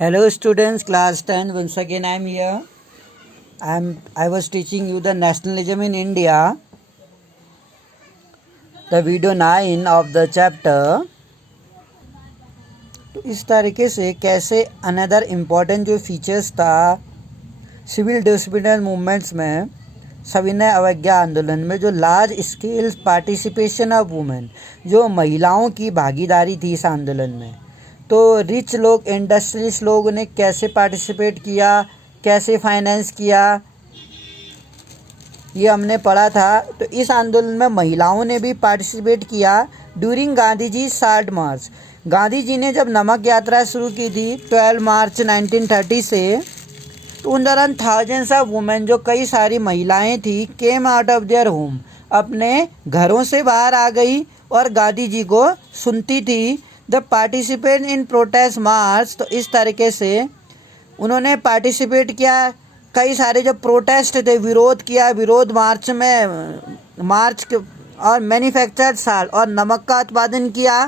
Hello students, class 10. Once again I am here. I was teaching you the nationalism in India. The video 9 of the chapter. तो इस तरीके से कैसे another important जो features था civil disobedience movements में, सविनय अवज्ञा आंदोलन में जो large scale participation of women, जो महिलाओं की भागीदारी थी इस आंदोलन में, तो रिच लोग, इंडस्ट्रीज लोगों ने कैसे पार्टिसिपेट किया, कैसे फाइनेंस किया, ये हमने पढ़ा था। तो इस आंदोलन में महिलाओं ने भी पार्टिसिपेट किया ड्यूरिंग गांधी जी शार्ट मार्च। गांधी जी ने जब नमक यात्रा शुरू की थी 12 मार्च 1930 से, तो उन दौरान थाउजेंड्स ऑफ वुमेन, जो कई सारी महिलाएं थी, came out of their home, अपने घरों से बाहर आ गई और गांधी जी को सुनती थी। द पार्टिसिपेट इन प्रोटेस्ट मार्च, तो इस तरीके से उन्होंने पार्टिसिपेट किया। कई सारे जो प्रोटेस्ट थे, विरोध किया, विरोध मार्च में मार्च और मैन्युफैक्चर्ड साल्ट और नमक का उत्पादन किया।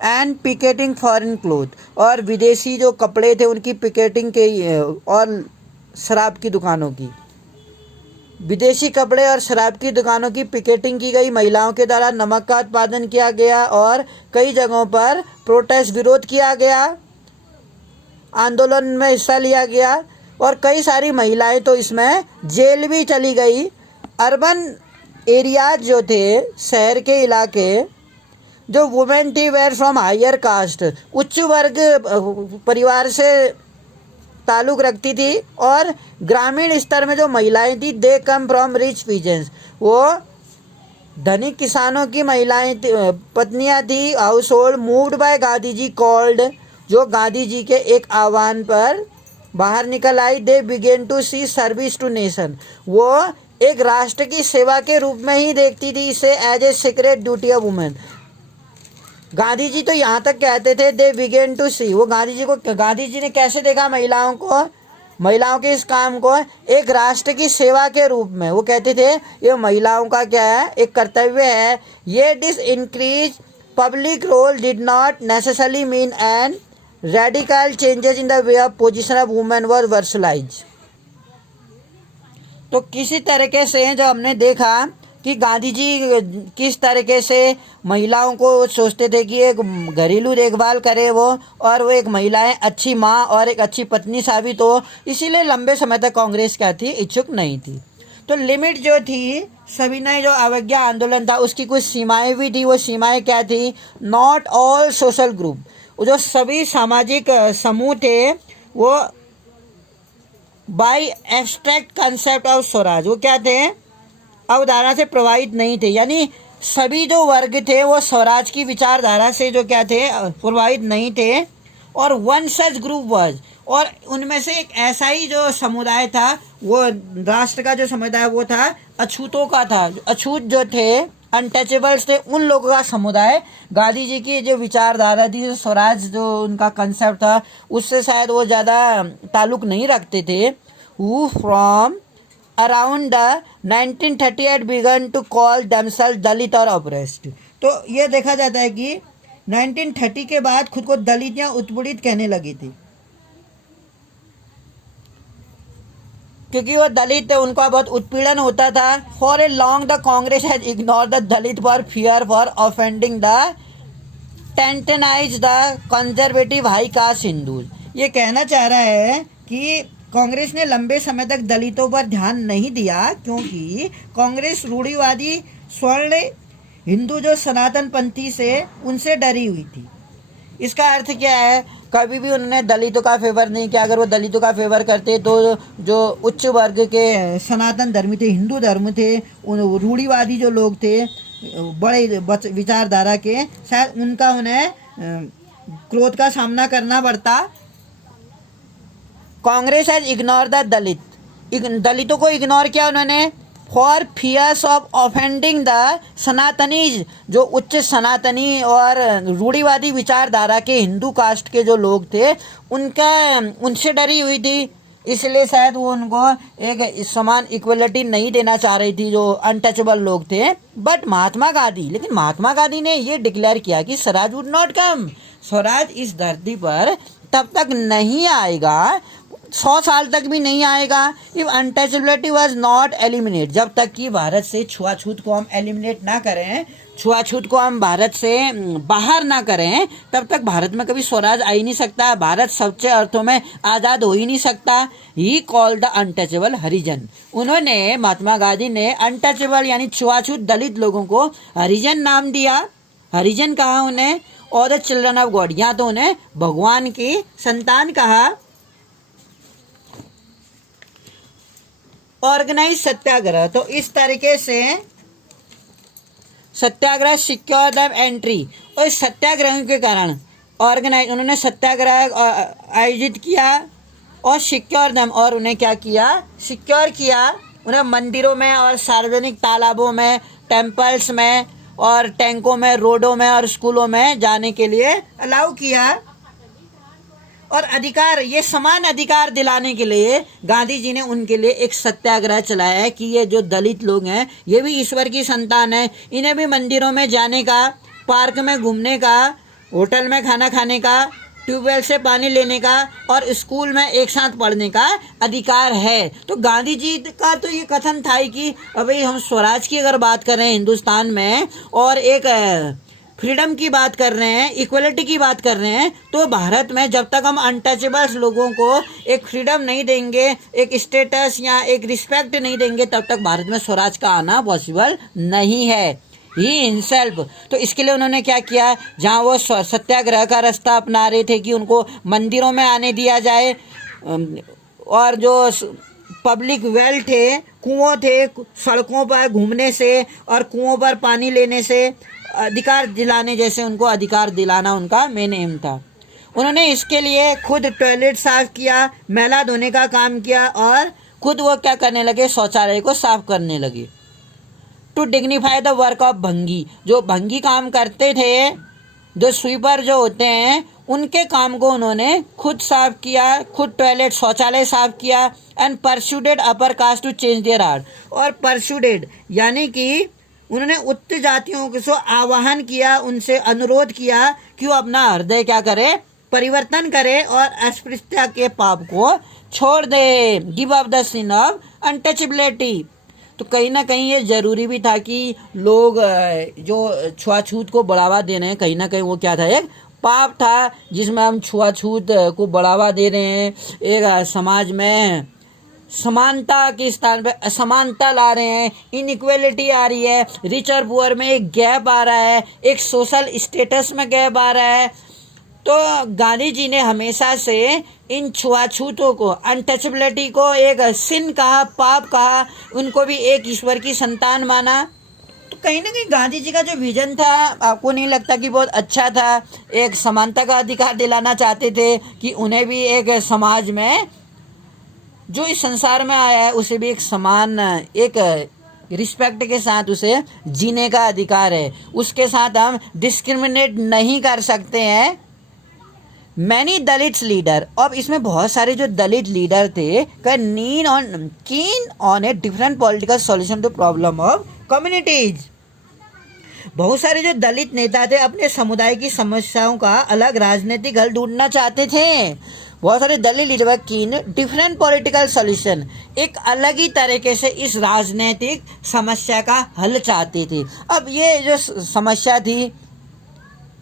एंड पिकेटिंग फॉरेन क्लोथ, और विदेशी जो कपड़े थे उनकी पिकेटिंग की, और शराब की दुकानों की, विदेशी कपड़े और शराब की दुकानों की पिकेटिंग की गई। महिलाओं के द्वारा नमक का उत्पादन किया गया और कई जगहों पर प्रोटेस्ट, विरोध किया गया, आंदोलन में हिस्सा लिया गया और कई सारी महिलाएं तो इसमें जेल भी चली गई। अर्बन एरियाज जो थे, शहर के इलाके, जो वुमेन थी वेयर फ्रॉम हायर कास्ट, उच्च वर्ग परिवार से ताल्लुक़ रखती थी, और ग्रामीण स्तर में जो महिलाएं थी, they come from rich peasants, वो धनिक किसानों की महिलाएं पत्नियां थी। Household moved by Gandhi ji called, जो गांधी जी के एक आह्वान पर बाहर निकल आई। They began to see service to nation, वो एक राष्ट्र की सेवा के रूप में ही देखती थी इसे, as a secret duty of women. Gandhi ji तो यहाँ तक कहते थे दे बिगेन टू सी, वो गांधी जी ने कैसे देखा महिलाओं को, महिलाओं के इस काम को एक राष्ट्र की सेवा के रूप में। वो कहते थे ये महिलाओं का क्या है, एक कर्तव्य है। ये this increase public role did not necessarily mean an radical changes in the way of position of women were वर्सलाइज। तो किसी तरीके से जो हमने देखा कि गांधी जी किस तरीके से महिलाओं को सोचते थे कि एक घरेलू देखभाल करे वो, और वो एक महिलाएं अच्छी माँ और एक अच्छी पत्नी साबित हो, इसीलिए लंबे समय तक कांग्रेस क्या थी, इच्छुक नहीं थी। तो लिमिट जो थी, सविनय जो अवज्ञा आंदोलन था उसकी कुछ सीमाएं भी थी। वो सीमाएं क्या थी? नॉट ऑल सोशल ग्रुप, जो सभी सामाजिक समूह थे, वो by abstract concept of swaraj, वो क्या थे, अवधारणा से प्रभावित नहीं थे। यानी सभी जो वर्ग थे वो स्वराज की विचारधारा से जो क्या थे, प्रभावित नहीं थे। और वन सच ग्रुप वाज, और उनमें से एक ऐसा ही जो समुदाय था, वो राष्ट्र का जो समुदाय वो था अछूतों का था। अछूत जो थे, अनटचेबल्स थे, उन लोगों का समुदाय गांधी जी की जो विचारधारा थी, जो स्वराज जो उनका कंसेप्ट था, उससे शायद वो ज़्यादा ताल्लुक़ नहीं रखते थे। Who from around 1938 began to call themselves Dalit और ऑप्रेस्ड। तो ये देखा जाता है कि 1930 के बाद खुद को दलित या उत्पीड़ित कहने लगी थी, क्योंकि वो दलित थे, उनका बहुत उत्पीड़न होता था। For a long the Congress has ignore the Dalit for fear for offending the टेंटेनाइज the conservative high caste Hindus. ये कहना चाह रहा है कि कांग्रेस ने लंबे समय तक दलितों पर ध्यान नहीं दिया, क्योंकि कांग्रेस रूढ़िवादी स्वर्ण हिंदू जो सनातन पंथी से, उनसे डरी हुई थी। इसका अर्थ क्या है? कभी भी उन्होंने दलितों का फेवर नहीं किया। अगर वो दलितों का फेवर करते तो जो उच्च वर्ग के सनातन धर्मी थे, हिंदू धर्म थे, रूढ़िवादी जो लोग थे, बड़े विचारधारा के, शायद उनका उन्हें क्रोध का सामना करना पड़ता। Congress has ignore the Dalit, दलितों को इग्नोर किया उन्होंने। For fears of offending the Sanatanis, जो उच्च सनातनी और रूढ़िवादी विचारधारा के हिंदू कास्ट के जो लोग थे, उनसे डरी हुई थी। इसलिए शायद वो उनको एक समान इक्वलिटी नहीं देना चाह रही थी, जो अनटचेबल लोग थे। बट महात्मा गांधी ने ये डिक्लेयर किया कि Swaraj would not come, Swaraj इस धरती पर तब तक नहीं आएगा, 100 साल तक भी नहीं आएगा। If untouchability was not eliminate, जब तक कि भारत से छुआछूत को हम एलिमिनेट ना करें, छुआछूत को हम भारत से बाहर ना करें, तब तक भारत में कभी स्वराज आ ही नहीं सकता, भारत सच्चे अर्थों में आज़ाद हो ही नहीं सकता। ही कॉल द अनटचेबल हरिजन, उन्होंने, महात्मा गांधी ने अनटचेबल यानी छुआछूत दलित लोगों को हरिजन नाम दिया। हरिजन कहा उन्हें, और द चिल्ड्रन ऑफ गॉड, या तो उन्हें भगवान की संतान कहा। ऑर्गेनाइज सत्याग्रह, तो इस तरीके से सत्याग्रह सिक्योर द एंट्री, और इस सत्याग्रह के कारण ऑर्गेनाइज, उन्होंने सत्याग्रह आयोजित किया और सिक्योर दम, और उन्हें क्या किया, सिक्योर किया, उन्हें मंदिरों में और सार्वजनिक तालाबों में, टेम्पल्स में और टैंकों में, रोडों में और स्कूलों में जाने के लिए अलाउ किया। और अधिकार, ये समान अधिकार दिलाने के लिए गांधी जी ने उनके लिए एक सत्याग्रह चलाया है कि ये जो दलित लोग हैं ये भी ईश्वर की संतान है, इन्हें भी मंदिरों में जाने का, पार्क में घूमने का, होटल में खाना खाने का, ट्यूबवेल से पानी लेने का और स्कूल में एक साथ पढ़ने का अधिकार है। तो गांधी जी का तो ये कथन था कि अभी हम स्वराज की अगर बात कर रहे हैं हिंदुस्तान में और एक फ्रीडम की बात कर रहे हैं, इक्वलिटी की बात कर रहे हैं, तो भारत में जब तक हम अनटचेबल्स लोगों को एक फ्रीडम नहीं देंगे, एक स्टेटस या एक रिस्पेक्ट नहीं देंगे, तब तक भारत में स्वराज का आना पॉसिबल नहीं है। ही हिमसेल्फ, तो इसके लिए उन्होंने क्या किया, जहाँ वो सत्याग्रह का रास्ता अपना रहे थे कि उनको मंदिरों में आने दिया जाए, और जो पब्लिक वेल थे, कुओं थे, सड़कों पर घूमने से और कुओं पर पानी लेने से अधिकार दिलाने जैसे उनको अधिकार दिलाना उनका मेन एम था। उन्होंने इसके लिए खुद टॉयलेट साफ किया, मैला धोने का काम किया और खुद वो क्या करने लगे, शौचालय को साफ करने लगे। To dignify the work of Bhangi, जो भंगी काम करते थे, जो स्वीपर जो होते हैं, उनके काम को उन्होंने खुद साफ किया, खुद टॉयलेट शौचालय साफ किया। And persuaded upper caste to change their heart, और परस्यूडेड यानी कि उन्होंने उच्च जातियों को आह्वान किया, उनसे अनुरोध किया कि वो अपना हृदय क्या करे, परिवर्तन करे और अस्पृश्यता के पाप को छोड़ दे, give up the sin of untouchability. तो कहीं ना कहीं ये ज़रूरी भी था कि लोग जो छुआछूत को बढ़ावा दे रहे हैं, कहीं ना कहीं वो क्या था, एक पाप था जिसमें हम छुआछूत को बढ़ावा दे रहे हैं, एक समाज में समानता के स्थान पे असमानता ला रहे हैं, इनइक्वालिटी आ रही है, रिच और पुअर में एक गैप आ रहा है, एक सोशल स्टेटस में गैप आ रहा है। तो गांधी जी ने हमेशा से इन छुआछूतों को, अनटचेबिलिटी को एक सिन कहा, पाप कहा, उनको भी एक ईश्वर की संतान माना। तो कहीं ना कहीं गांधी जी का जो विजन था, आपको नहीं लगता कि बहुत अच्छा था, एक समानता का अधिकार दिलाना चाहते थे कि उन्हें भी एक समाज में, जो इस संसार में आया है उसे भी एक समान, एक रिस्पेक्ट के साथ उसे जीने का अधिकार है, उसके साथ हम डिस्क्रिमिनेट नहीं कर सकते हैं। मैनी दलित लीडर, अब इसमें बहुत सारे जो दलित लीडर थे, keen on a different political solution to problem of communities. बहुत सारे जो दलित नेता थे अपने समुदाय की समस्याओं का अलग राजनीतिक हल ढूंढना चाहते थे। बहुत सारे दलित लीडर कीन डिफरेंट पॉलिटिकल सॉल्यूशन, एक अलग ही तरीके से इस राजनीतिक समस्या का हल चाहते थे। अब ये जो समस्या थी,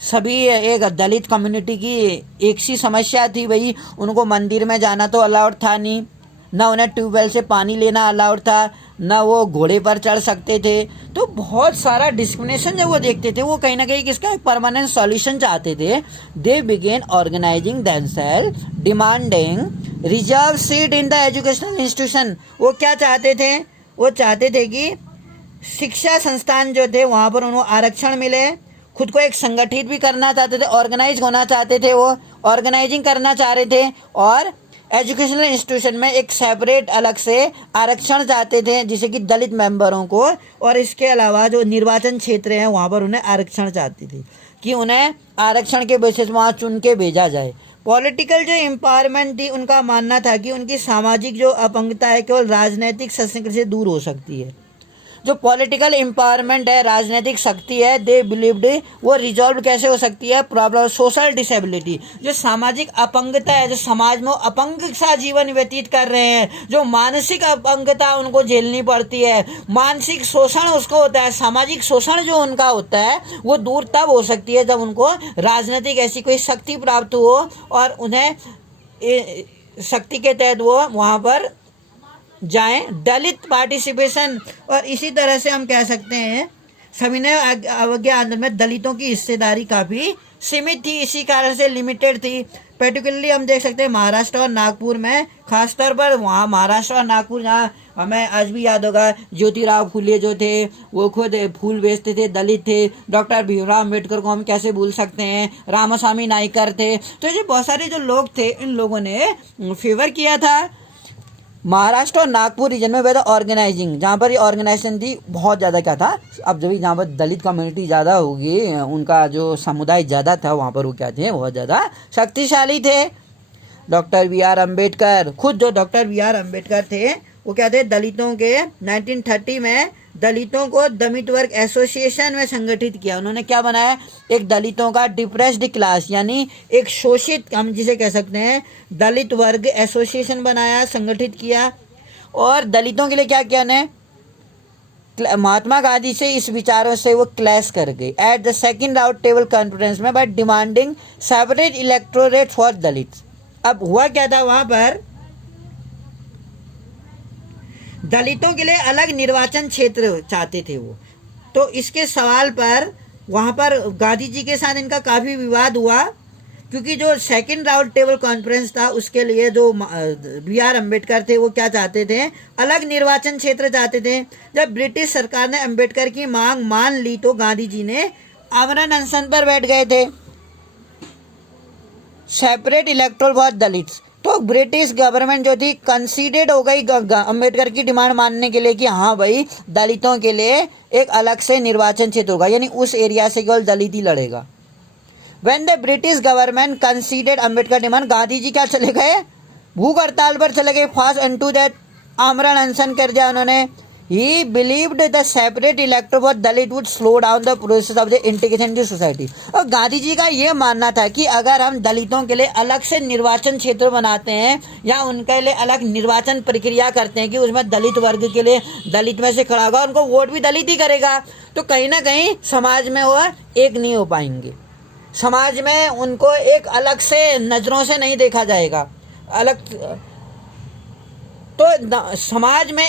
सभी एक दलित कम्युनिटी की एक सी समस्या थी, भाई उनको मंदिर में जाना तो अलाउड था नहीं, ना उन्हें ट्यूबवेल से पानी लेना अलाउड था, ना वो घोड़े पर चढ़ सकते थे। तो बहुत सारा डिस्क्रिमिनेशन जब वो देखते थे, वो कहीं ना कहीं किसका परमानेंट सॉल्यूशन चाहते थे। They began organising themselves demanding reserve seat in the educational institution. वो क्या चाहते थे, वो चाहते थे कि शिक्षा संस्थान जो थे वहाँ पर उन्हें आरक्षण मिले, खुद को एक संगठित भी करना चाहते थे, ऑर्गेनाइज होना चाहते थे, वो ऑर्गेनाइजिंग करना चाह रहे थे, और एजुकेशनल इंस्टीट्यूशन में एक सेपरेट अलग से आरक्षण चाहते थे जिसे कि दलित मेंबरों को, और इसके अलावा जो निर्वाचन क्षेत्र हैं वहाँ पर उन्हें आरक्षण चाहते थे कि उन्हें आरक्षण के बेसिस वहाँ चुन के भेजा जाए। पॉलिटिकल जो एम्पावरमेंट थी, उनका मानना था कि उनकी सामाजिक जो अपंगता है केवल राजनीतिक सशक्ति से दूर हो सकती है। जो पॉलिटिकल एम्पावरमेंट है, राजनीतिक शक्ति है, दे बिलीव्ड, वो रिजॉल्व कैसे हो सकती है, प्रॉब्लम सोशल डिसेबिलिटी, जो सामाजिक अपंगता है, जो समाज में अपंग सा जीवन व्यतीत कर रहे हैं, जो मानसिक अपंगता उनको झेलनी पड़ती है, मानसिक शोषण उसको होता है, सामाजिक शोषण जो उनका होता है वो दूर तब हो सकती है जब उनको राजनीतिक ऐसी कोई शक्ति प्राप्त हो और उन्हें शक्ति के तहत वो वहाँ पर जाएं। दलित पार्टिसिपेशन, और इसी तरह से हम कह सकते हैं सविनय अवज्ञा आंदोलन में दलितों की हिस्सेदारी काफ़ी सीमित थी, इसी कारण से लिमिटेड थी। पर्टिकुलरली हम देख सकते हैं महाराष्ट्र और नागपुर में, खासतौर पर वहाँ महाराष्ट्र और नागपुर, जहाँ हमें आज भी याद होगा ज्योतिराव फुले जो थे वो खुद फूल बेचते थे, दलित थे। डॉक्टर भीमराव अम्बेडकर को हम कैसे भूल सकते हैं, रामास्वामी नायकर थे। तो ये बहुत सारे जो लोग थे, इन लोगों ने फेवर किया था। महाराष्ट्र और नागपुर रीजन में वेदर ऑर्गेनाइजिंग, जहाँ पर ये ऑर्गेनाइजेशन थी बहुत ज़्यादा क्या था, अब जब जहाँ पर दलित कम्युनिटी ज़्यादा होगी, उनका जो समुदाय ज़्यादा था, वहाँ पर वो क्या थे, बहुत ज़्यादा शक्तिशाली थे। डॉक्टर बी आर अम्बेडकर, खुद जो डॉक्टर बी आर अम्बेडकर थे वो क्या थे, दलितों के 1930 में दलितों को दलित वर्ग एसोसिएशन में संगठित किया। उन्होंने क्या बनाया, एक दलितों का डिप्रेस्ड क्लास, यानी एक शोषित, हम जिसे कह सकते हैं दलित वर्ग एसोसिएशन बनाया, संगठित किया। और दलितों के लिए क्या किया ने, महात्मा गांधी से इस विचारों से वो क्लैश कर गई at the second round table conference में by demanding separate electorate for Dalit. अब हुआ क्या था, वहां पर दलितों के लिए अलग निर्वाचन क्षेत्र चाहते थे वो। तो इसके सवाल पर वहाँ पर गांधी जी के साथ इनका काफ़ी विवाद हुआ, क्योंकि जो सेकंड राउंड टेबल कॉन्फ्रेंस था उसके लिए जो बी आर अम्बेडकर थे वो क्या चाहते थे, अलग निर्वाचन क्षेत्र चाहते थे। जब ब्रिटिश सरकार ने अम्बेडकर की मांग मान ली तो गांधी जी ने आमरण अनशन पर बैठ गए थे, सेपरेट इलेक्टोरल फॉर दलित्स। तो ब्रिटिश गवर्नमेंट जो थी कंसीडर्ड हो गई अम्बेडकर की डिमांड मानने के लिए कि हाँ भाई दलितों के लिए एक अलग से निर्वाचन क्षेत्र होगा, यानी उस एरिया से केवल दलित ही लड़ेगा। When the British government considered Ambedkar demand, Gandhi ji क्या चले गए, भूख हड़ताल पर चले गए, फास्ट इनटू दैट, आमरण अनशन कर दिया उन्होंने। He believed the separate electorate for Dalit would slow down the process of the integration into society। और गांधी जी का ये मानना था कि अगर हम दलितों के लिए अलग से निर्वाचन क्षेत्र बनाते हैं या उनके लिए अलग निर्वाचन प्रक्रिया करते हैं कि उसमें दलित वर्ग के लिए दलित में से खड़ा होगा, उनको वोट भी दलित ही करेगा, तो कहीं ना कहीं समाज में वो एक नहीं हो पाएंगे, समाज में उनको एक अलग से नज़रों से नहीं देखा जाएगा अलग। तो समाज में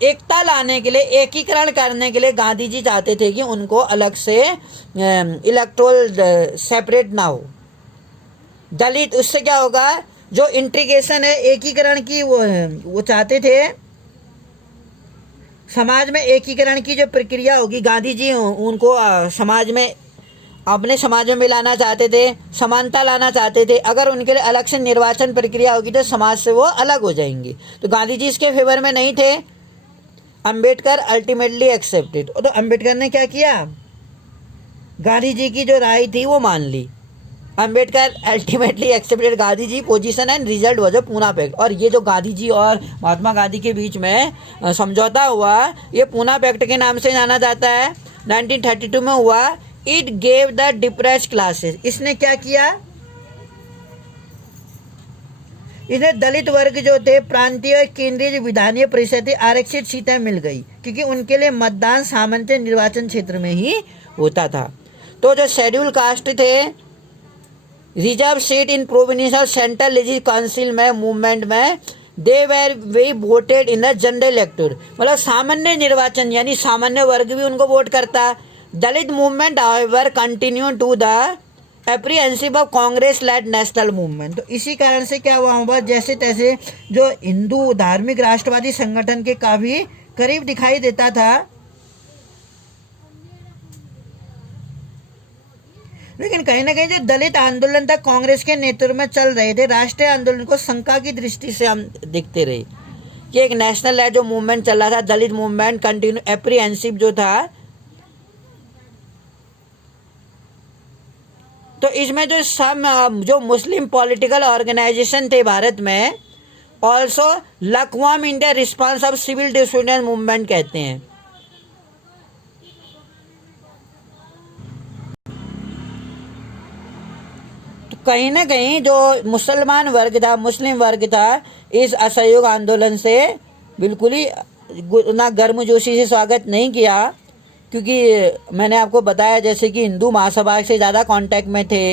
एकता लाने के लिए, एकीकरण करने के लिए गांधी जी चाहते थे कि उनको अलग से इलेक्टोरल सेपरेट ना हो दलित। उससे क्या होगा, जो इंटीग्रेशन है, एकीकरण की वो चाहते थे, समाज में एकीकरण की जो प्रक्रिया होगी, गांधी जी उनको समाज में, अपने समाज में मिलाना चाहते थे, समानता लाना चाहते थे। अगर उनके लिए अलग से निर्वाचन प्रक्रिया होगी तो समाज से वो अलग हो जाएंगे। तो गांधी जी इसके फेवर में नहीं थे। अंबेडकर अल्टीमेटली एक्सेप्टेड, तो अंबेडकर ने क्या किया, गांधी जी की जो राय थी वो मान ली। Ambedkar ultimately accepted Gandhi ji position and result was a Poona pact. और ये जो गांधी जी और महात्मा गांधी के बीच में समझौता हुआ, ये पूना पैक्ट के नाम से जाना जाता है, 1932 में हुआ। It gave the depressed classes, इसने क्या किया, इसने दलित वर्ग जो थे, प्रांतीय और केंद्रीय विधानीय परिषद आरक्षित सीटें मिल गई, क्योंकि उनके लिए मतदान सामान्य निर्वाचन क्षेत्र में ही होता था। तो जो शेड्यूल कास्ट थे, reserve seat in provincial central legislative council में, मूवमेंट में, they were way voted in the general electorate, मतलब सामान्य निर्वाचन, यानी सामान्य वर्ग भी उनको वोट करता। Dalit movement however continue to the apprehensive of Congress led national movement. तो इसी कारण से क्या हुआ, जैसे तैसे जो हिंदू धार्मिक राष्ट्रवादी संगठन के काफी करीब दिखाई देता था, लेकिन कहीं ना कहीं जो दलित आंदोलन था कांग्रेस के नेतृत्व में चल रहे थे, राष्ट्रीय आंदोलन को शंका की दृष्टि से हम देखते रहे कि एक नेशनल जो मूवमेंट चल रहा था, दलित मूवमेंट कंटिन्यू एप्रीहेंसिव जो था, तो इसमें जो मुस्लिम पॉलिटिकल ऑर्गेनाइजेशन थे भारत में, ऑल्सो लकवाम India response of civil disobedience movement कहते हैं। कहीं ना कहीं जो मुसलमान वर्ग था, मुस्लिम वर्ग था, इस असहयोग आंदोलन से बिल्कुल ही ना गर्मजोशी से स्वागत नहीं किया, क्योंकि मैंने आपको बताया जैसे कि हिंदू महासभा से ज़्यादा कांटेक्ट में थे।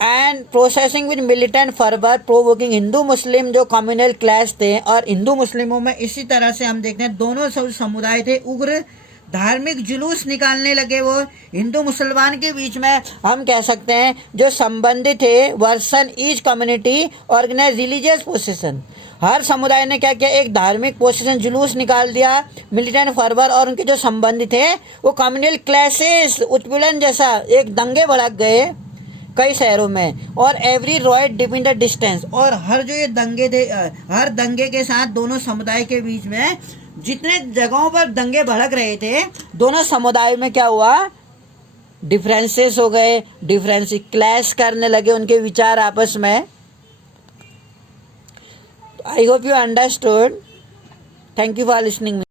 And processing with militant fervour provoking Hindu Muslim जो कम्युनल क्लैश थे, और हिंदू मुस्लिमों में इसी तरह से हम देखते हैं दोनों समुदाय थे, उग्र धार्मिक जुलूस निकालने लगे। वो हिंदू मुसलमान के बीच में हम कह सकते हैं जो संबंधित थे वर्सन each community organise religious procession. हर समुदाय ने क्या किया, एक धार्मिक पोसेशन जुलूस निकाल दिया, मिलिटेंट फर्वर, और उनके जो संबंधी थे वो कम्युनल क्लैशेस उत्पीड़न जैसा एक दंगे भड़क गए कई शहरों में। और every riot depend the distance, और हर जो ये दंगे थे, हर दंगे के साथ दोनों समुदाय के बीच में जितने जगहों पर दंगे भड़क रहे थे, दोनों समुदाय में क्या हुआ, डिफरेंसेस हो गए, डिफरेंस क्लैश करने लगे उनके विचार आपस में। I hope you understood. Thank you for listening.